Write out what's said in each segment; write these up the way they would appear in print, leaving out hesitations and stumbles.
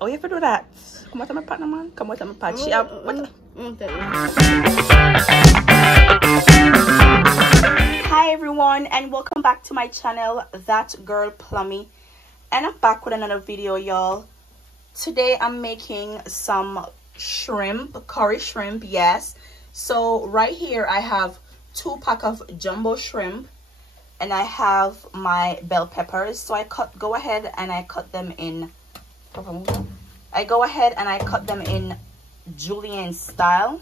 Oh, you have to do that. Come out of my partner, man. Come out of my part. She have what? Hi everyone, and welcome back to my channel, That Girl Plummy, and I'm back with another video, y'all. Today I'm making some shrimp, curry shrimp. Yes. So right here I have 2 packs of jumbo shrimp, and I have my bell peppers. So I go ahead and I cut them in. I cut them in julienne style.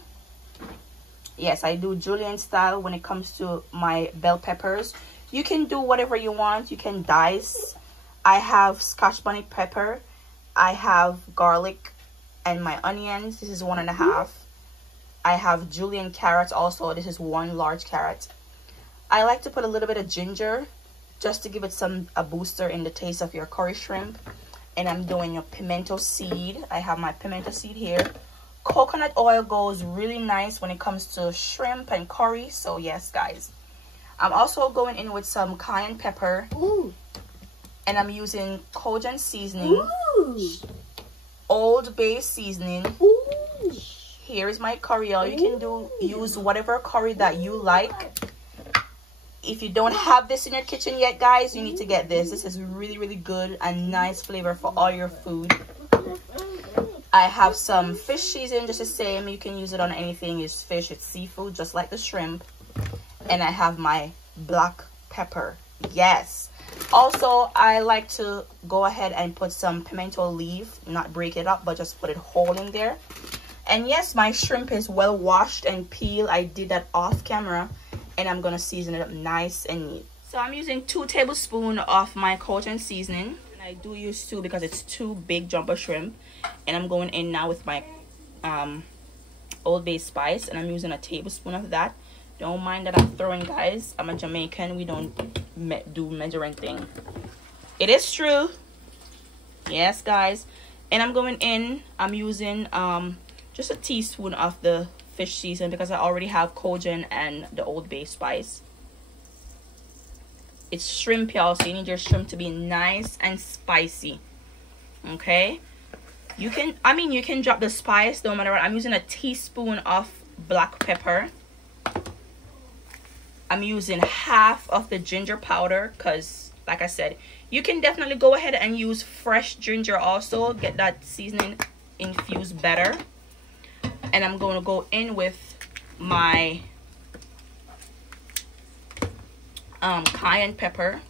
Yes, I do julienne style when it comes to my bell peppers. You can do whatever you want. You can dice. I have Scotch Bonnet pepper. I have garlic and my onions. This is 1.5. I have julienne carrots also. This is 1 large carrot. I like to put a little bit of ginger just to give it a booster in the taste of your curry shrimp. And I'm doing a pimento seed. I have my pimento seed here. Coconut oil goes really nice when it comes to shrimp and curry. So yes, guys. I'm also going in with some cayenne pepper. Ooh. And I'm using Cajun seasoning. Ooh. Old Bay seasoning. Ooh. Here is my curry, y'all. You can use whatever curry that you like. If you don't have this in your kitchen yet, guys, you need to get this. This is really, really good and nice flavor for all your food. I have some fish seasoning, just the same. You can use it on anything. It's fish, it's seafood, just like the shrimp. And I have my black pepper. Yes. Also, I like to go ahead and put some pimento leaf, not break it up, but just put it whole in there. And yes, my shrimp is well washed and peeled. I did that off camera. And I'm gonna season it up nice and neat. So I'm using 2 tablespoons of my Cajun seasoning. And I do use 2 because it's 2 big jumbo shrimp. And I'm going in now with my Old Bay spice, and I'm using a tablespoon of that. Don't mind that I'm throwing, guys. I'm a Jamaican. We don't do measuring thing. It is true. Yes, guys. And I'm going in. I'm using just a teaspoon of the fish season because I already have Cajun and the Old Bay spice. It's shrimp, y'all, so you need your shrimp to be nice and spicy. Okay, you can drop the spice, no matter what. I'm using a teaspoon of black pepper. I'm using half of the ginger powder because, like I said, you can definitely go ahead and use fresh ginger also. Get that seasoning infused better. And I'm going to go in with my cayenne pepper.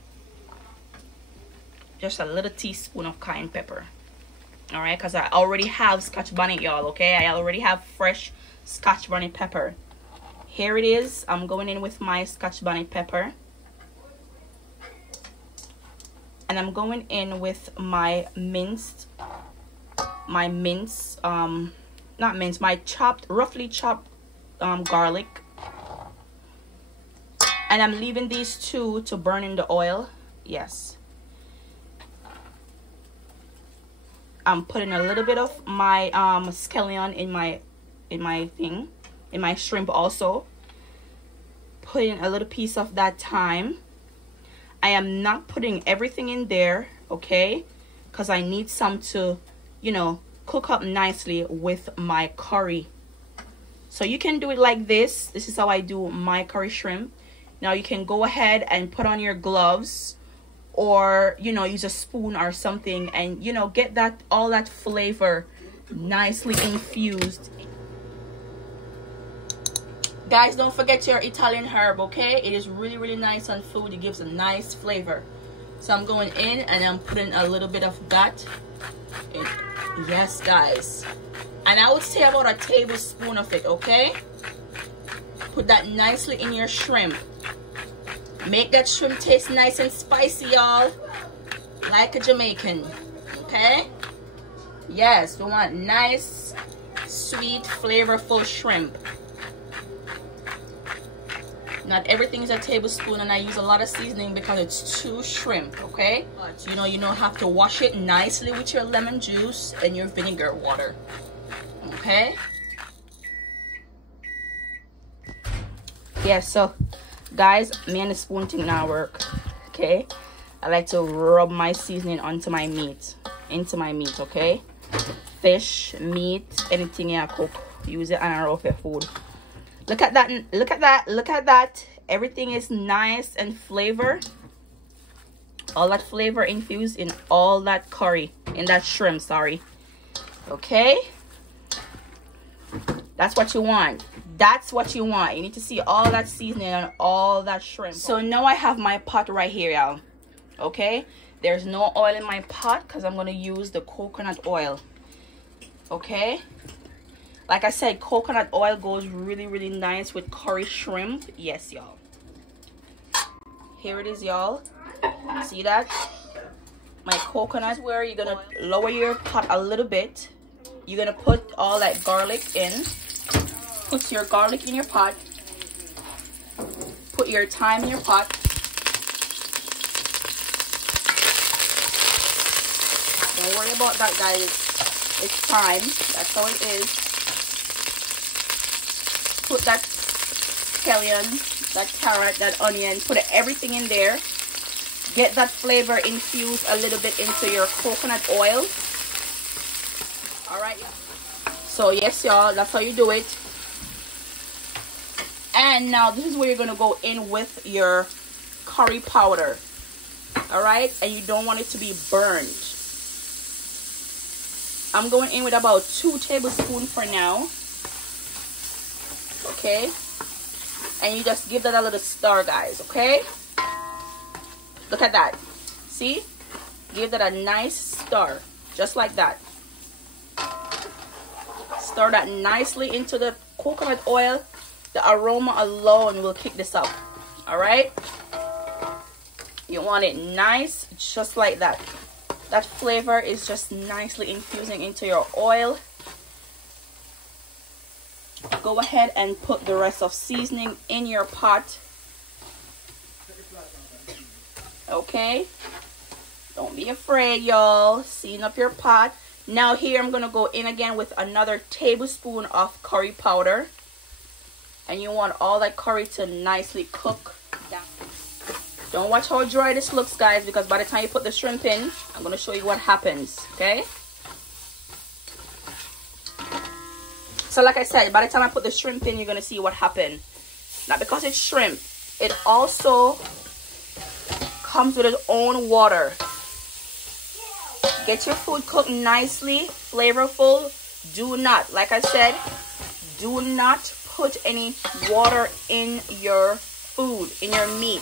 Just a little teaspoon of cayenne pepper. Alright, because I already have Scotch Bonnet, y'all, okay? I already have fresh Scotch Bonnet pepper. Here it is. I'm going in with my Scotch Bonnet pepper. And I'm going in with my roughly chopped garlic. And I'm leaving these 2 to burn in the oil. Yes. I'm putting a little bit of my scallion in my shrimp also. Putting a little piece of that thyme. I am not putting everything in there, okay? Because I need some to, you know, cook up nicely with my curry. So you can do it like this. This is how I do my curry shrimp. Now you can go ahead and put on your gloves, or, you know, use a spoon or something, and, you know, get all that flavor nicely infused. Guys, don't forget your Italian herb, okay? It is really, really nice on food. It gives a nice flavor. So I'm going in and I'm putting a little bit of that. Yes, guys. And I would say about a tablespoon of it, okay? Put that nicely in your shrimp. Make that shrimp taste nice and spicy, y'all. Like a Jamaican, okay? Yes, we want nice, sweet, flavorful shrimp. Not everything is a tablespoon, and I use a lot of seasoning because it's 2 shrimp, okay? But you know, you don't have to wash it nicely with your lemon juice and your vinegar water, okay? Yeah, so guys, me and the spoon thing now work, okay? I like to rub my seasoning into my meat, okay? fish, meat, anything you cook. Use it on a rope food. Look at that, look at that, look at that. Everything is nice and flavored. All that flavor infused in all that curry, in that shrimp, sorry. Okay? That's what you want. That's what you want. You need to see all that seasoning on all that shrimp. So now I have my pot right here, y'all. Okay? There's no oil in my pot because I'm going to use the coconut oil. Okay? Like I said, coconut oil goes really, really nice with curry shrimp. Yes, y'all. Here it is, y'all. See that? My coconut. This is where you're going to lower your pot a little bit. You're going to put all that garlic in. Put your garlic in your pot. Put your thyme in your pot. Don't worry about that, guys. It's thyme. That's how it is. Put that scallion, that carrot, that onion. Put everything in there. Get that flavor infused a little bit into your coconut oil. Alright. So yes, y'all. That's how you do it. And now this is where you're going to go in with your curry powder. Alright? And you don't want it to be burned. I'm going in with about 2 tablespoons for now. Okay? And you just give that a little stir, guys. Okay? Look at that. See? Give that a nice stir. Just like that. Stir that nicely into the coconut oil. The aroma alone will kick this up. Alright? You want it nice, just like that. That flavor is just nicely infusing into your oil. Go ahead and put the rest of seasoning in your pot. Okay? Don't be afraid, y'all. Season up your pot. Now here I'm going to go in again with another tablespoon of curry powder. And you want all that curry to nicely cook down. Don't watch how dry this looks, guys, because by the time you put the shrimp in, I'm going to show you what happens, okay? So like I said, by the time I put the shrimp in, you're going to see what happened. Now, because it's shrimp, it also comes with its own water. Get your food cooked nicely, flavorful. Do not, like I said, do not put any water in your food, in your meat.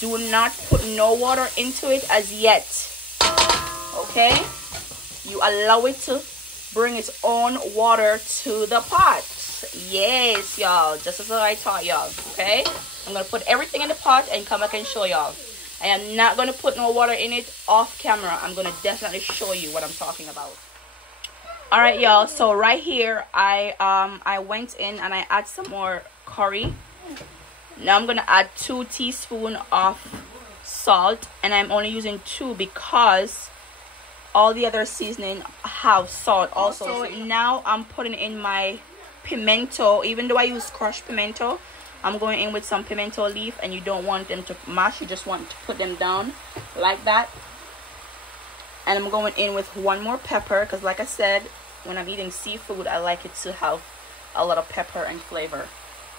Do not put no water into it as yet. Okay? You allow it to bring its own water to the pot. Yes, y'all. Just as I taught y'all. Okay? I'm going to put everything in the pot and come back and show y'all. I am not going to put no water in it off camera. I'm going to definitely show you what I'm talking about. Alright, y'all. So right here, I went in and I add some more curry. Now I'm going to add 2 teaspoons of salt. And I'm only using 2 because all the other seasoning have salt also. So now I'm putting in my pimento. Even though I use crushed pimento, I'm going in with some pimento leaf. And you don't want them to mash. You just want to put them down like that. And I'm going in with 1 more pepper. Because like I said, when I'm eating seafood, I like it to have a lot of pepper and flavor.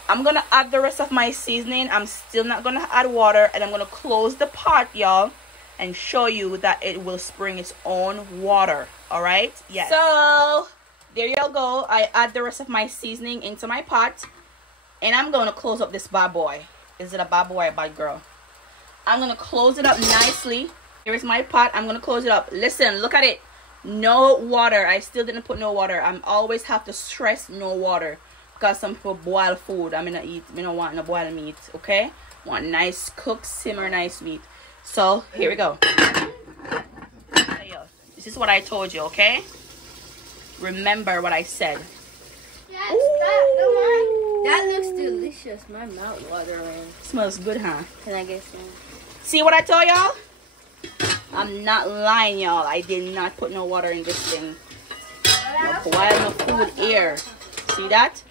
I'm going to add the rest of my seasoning. I'm still not going to add water. And I'm going to close the pot, y'all, and show you that it will spring its own water. Alright? Yes. So, there you go. I add the rest of my seasoning into my pot. And I'm going to close up this bad boy. Is it a bad boy or a bad girl? I'm going to close it up nicely. Here is my pot. I'm going to close it up. Listen, look at it. No water. I still didn't put no water. I always have to stress no water. Because some people boil food. I'm going to eat. I don't want no boiled meat. Okay? Want nice cooked, simmer, nice meat. So, here we go. This is what I told you, okay? Remember what I said. Yes, that looks delicious. My mouth watering. Smells good, huh? Can I get some? See what I told y'all? I'm not lying, y'all. I did not put no water in this thing. No boil no food here. See that?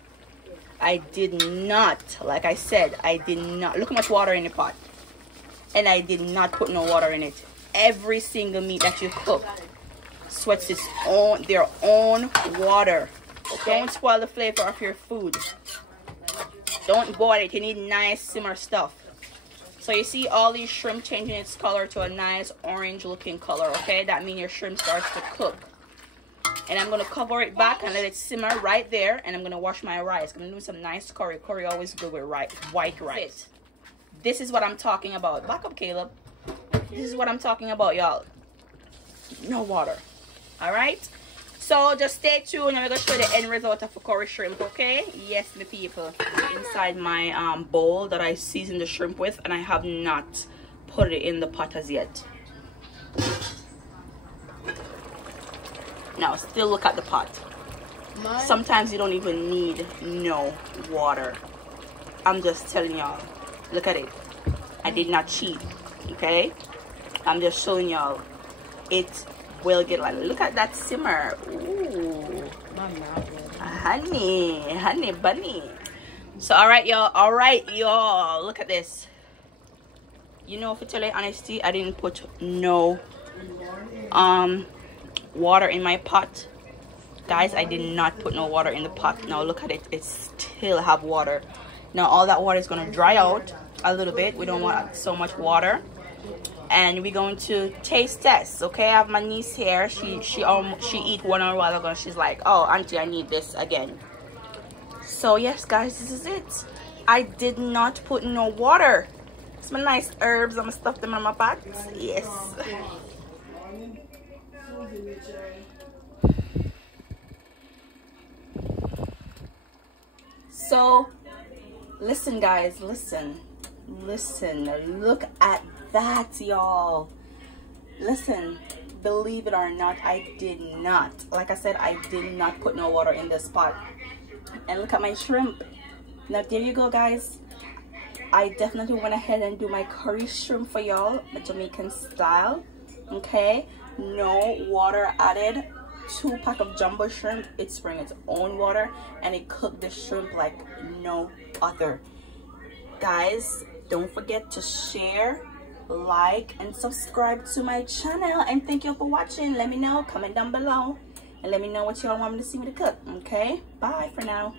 I did not. Like I said, I did not. Look how much water in the pot. And I did not put no water in it. Every single meat that you cook. sweats their own water. Okay? Don't spoil the flavor of your food. Don't boil it. You need nice simmer stuff. So you see all these shrimp changing its color to a nice orange looking color. Okay, that means your shrimp starts to cook. And I'm going to cover it back and let it simmer right there. And I'm going to wash my rice. I'm going to do some nice curry. Curry always good with white rice. This is what I'm talking about. Back up, Caleb. This is what I'm talking about, y'all. No water. All right. So just stay tuned. I'm going to show you the end result of a curry shrimp, okay? Yes, my people. Inside my bowl that I seasoned the shrimp with. And I have not put it in the pot as yet. Now, still look at the pot. Sometimes you don't even need no water. I'm just telling y'all. Look at it. I did not cheat. Okay? I'm just showing y'all. It will get like, look at that simmer. Ooh. My mouth. Honey bunny. So, alright, y'all. Look at this. You know, for tell you honesty, I didn't put no water in my pot. Guys, I did not put no water in the pot. Now look at it. It still have water. Now all that water is going to dry out a little bit. We don't want so much water. And we're going to taste test. Okay, I have my niece here. She eat one a while ago and she's like, oh auntie, I need this again. So yes guys, this is it. I did not put no water. It's my nice herbs. I'm gonna stuff them in my pot. Yes. So listen guys, listen, look at that, y'all. Listen, believe it or not, I did not, like I said, I did not put no water in this pot. And look at my shrimp. Now there you go guys. I definitely went ahead and do my curry shrimp for y'all, the Jamaican style. Okay, no water added. 2 pack of jumbo shrimp. It's bring its own water and it cooked the shrimp like no other. Guys, don't forget to share, like, and subscribe to my channel. And thank you for watching. Let me know, comment down below, and let me know what y'all want me to see me to cook. Okay, bye for now.